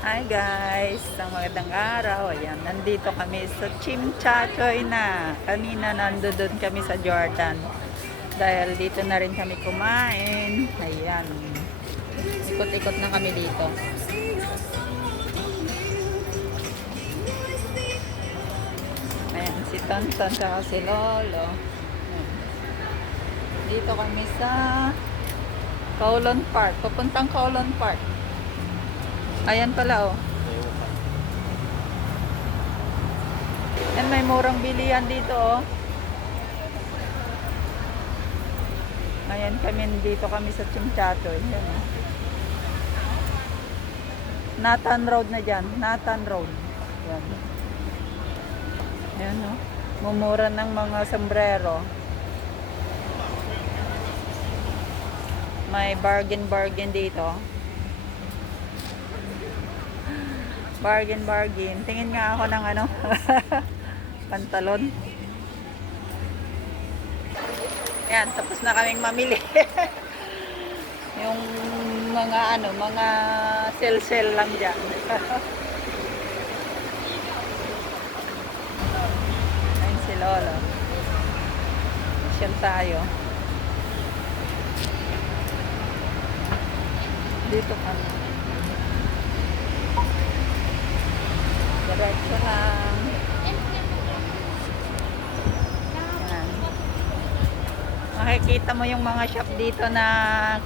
Hi guys, ang magandang araw. Ayan, nandito kami sa Chimchachoy na. Kanina nandoon kami sa Jordan. Dahil dito na rin kami kumain. Ayan. Ikot-ikot na kami dito. Ayan, si Tonton at si Lolo. Ayan. Dito kami sa Kowloon Park. Papuntang Kowloon Park. Ayan pala oh. And may murang bilihan dito oh. Ayan kami, dito kami sa Chimchachoy. Ayan oh. Nathan Road na dyan. Nathan Road. Ayan. Ayan oh. Mumura ng mga sombrero. May bargain dito. Bargain. Tingin nga ako ng ano. Pantalon. Yan, tapos na kaming mamili. Yung mga sell lang dyan. Ayun si Lolo. Siyal tayo. Dito kami. Diretso lang. Yan. Makikita mo yung mga shop dito na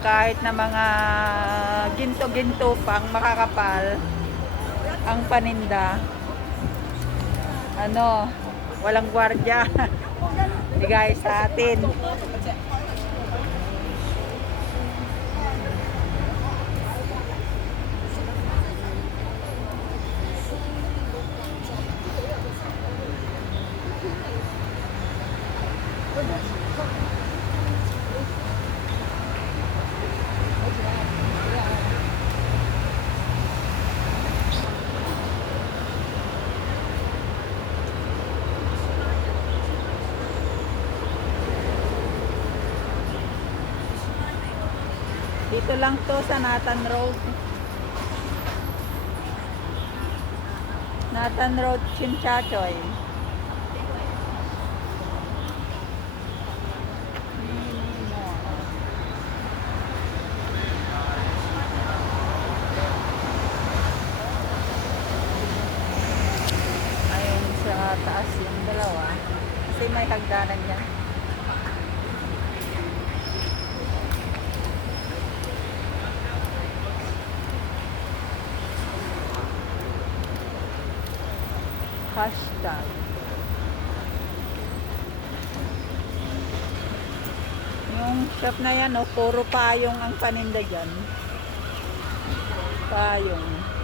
kahit na mga ginto-ginto pang makakapal ang paninda. Ano, walang gwardiya. Bigay sa atin. Dito lang to sa Nathan Road. Nathan Road, Chimchachoy. Ayun sa taas yung dalawa. Kasi may hagdanan yan. Hashtag. Yung shop na yan, oh, puro payong ang paninda dyan. Payong.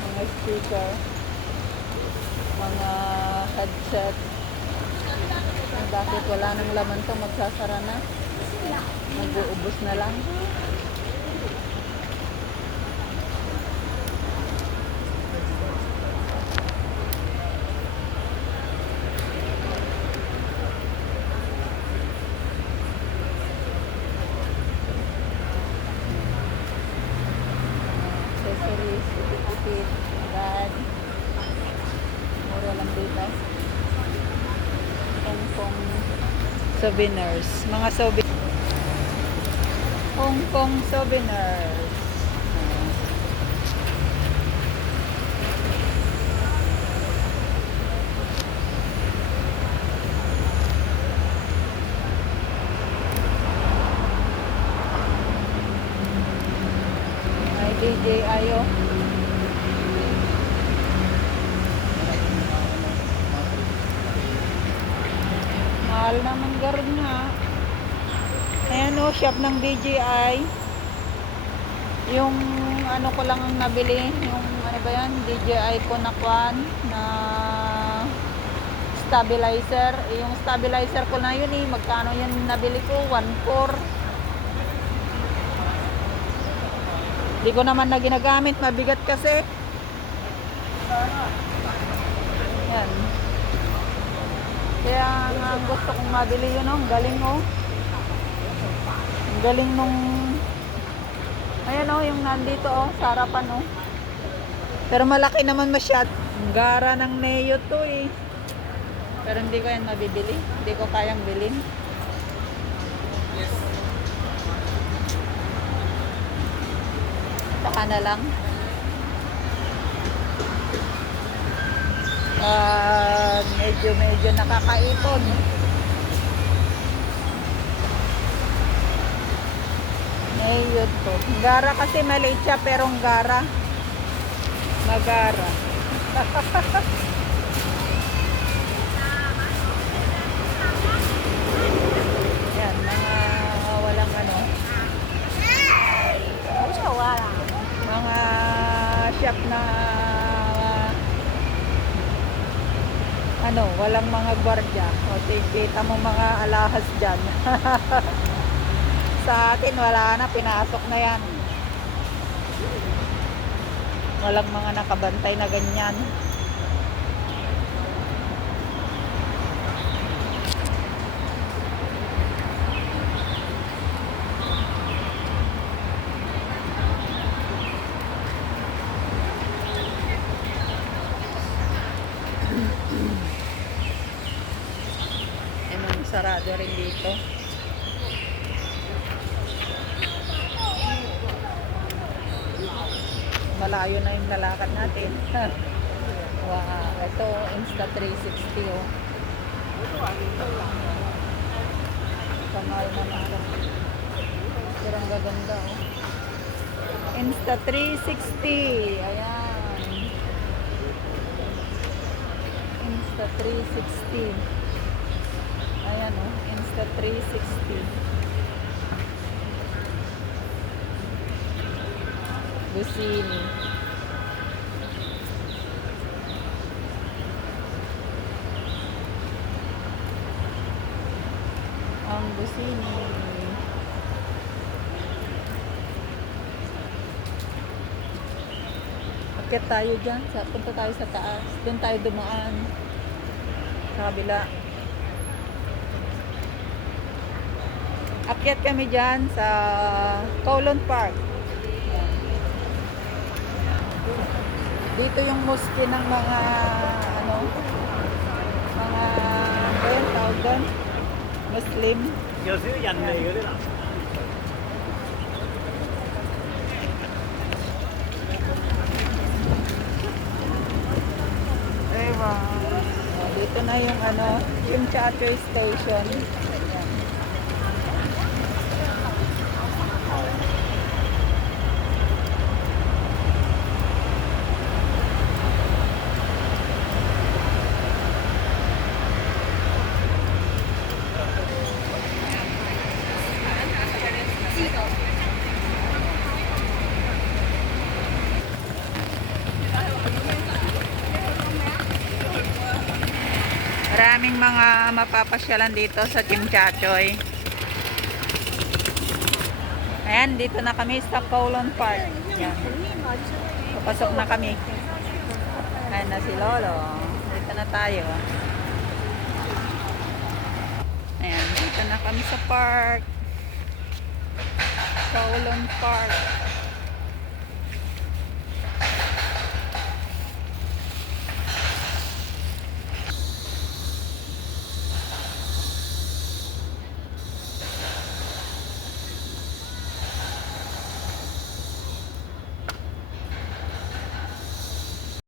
Mga speaker, mga headset. Bakit wala nang laman to, magsasara na? Mag-uubos na lang. Accessories, ipit-ipit, bag. Mura lang dito. Hong Kong souvenirs. Mga Hong Kong souvenirs. May DJI oh. Mahal naman garon nga. Ayan o, shop ng DJI. Yung ano ko lang ang nabili, yung ano ba yan, DJI Konakuan na stabilizer. Yung stabilizer ko na yun magkano yan nabili ko? 1.4. Hindi ko naman na ginagamit, mabigat kasi. Yan. Kaya nga gusto kong mabili yun, ang galing Ang galing nung ayan yung nandito sa harapan Pero malaki naman masyad. Ang gara ng Neo to Pero hindi ko yan mabibili. Hindi ko kayang bilhin. Saka na lang. Medyo nakakaipon. Neo to. Gara kasi maliit siya pero ang gara. Magara. Yan, mga walang mga shop na walang mga gwardiya. O kita mo mga alahas dyan. Sa atin wala na, pinasok na yan. Walang mga nakabantay na ganyan. Sarado rin dito. Malayo na yung lalakad natin. Wow, ito Insta360 Kamay na naman. Pero ang gaganda Insta360. Ayan. Insta360. Ayan Insta360. Busini. Ang busini. Akyat tayo dyan. Punta tayo sa taas. Doon tayo dumaan. Sa kabila. Akyat kami dyan sa Kowloon Park. Dito yung mosque ng mga mga tawag doon? Muslim. Diba? Dito na yung Chimchachoy Station. Maraming mga mapapasyalan dito sa Chimchachoy. Ayan, dito na kami sa Kowloon Park. Ayan. Papasok na kami. Ayan na si Lolo. Dito na tayo. Ayan, dito na kami sa park. Kowloon Park.